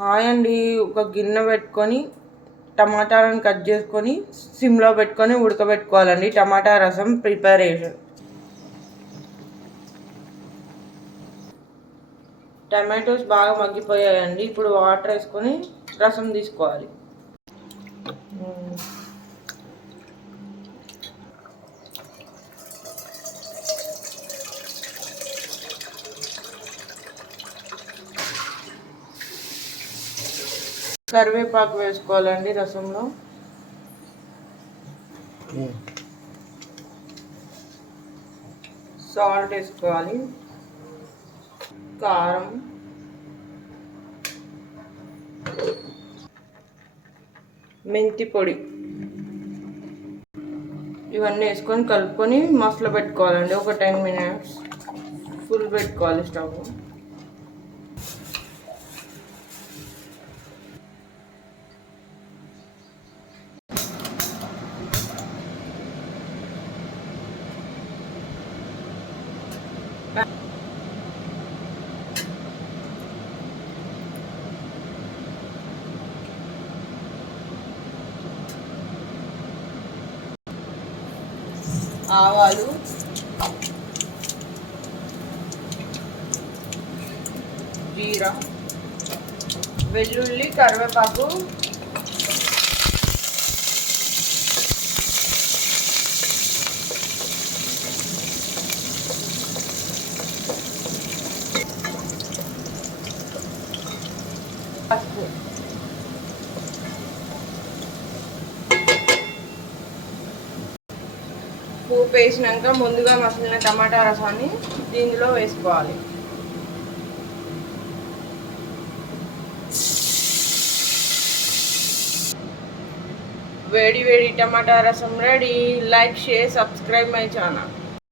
Hi అండి. ఒక గిన్నె పెట్టుకొని టమాటాలను కట్ చేసుకొని సిమ్లో పెట్టుకొని ఉడకబెట్టుకోవాలండి. టమాటా రసం ప్రిపరేషన్. టమాటోస్ బాగా మగ్గిపోయాయండి. ఇప్పుడు వాటర్ వేసుకొని రసం తీసుకోవాలి. కరివేపాకు వేసుకోవాలండి రసంలో. సాల్ట్ వేసుకోవాలి. కారం. మెంతి పొడి. ఇవన్నీ వేసుకొని కలుపుకొని మసాలా పెట్టుకోవాలండి ఒక టెన్ మినిట్స్. ఫుల్ పెట్టుకోవాలి స్టవ్. ఆవాలు జీరా వెల్లుల్లి కరివేపాకు పసుపు. పోపు వేసినాక ముందుగా మసిలిన టమాటా రసాన్ని దీనిలో వేసుకోవాలి. వేడి వేడి టమాటా rasam ready. Like share subscribe my channel.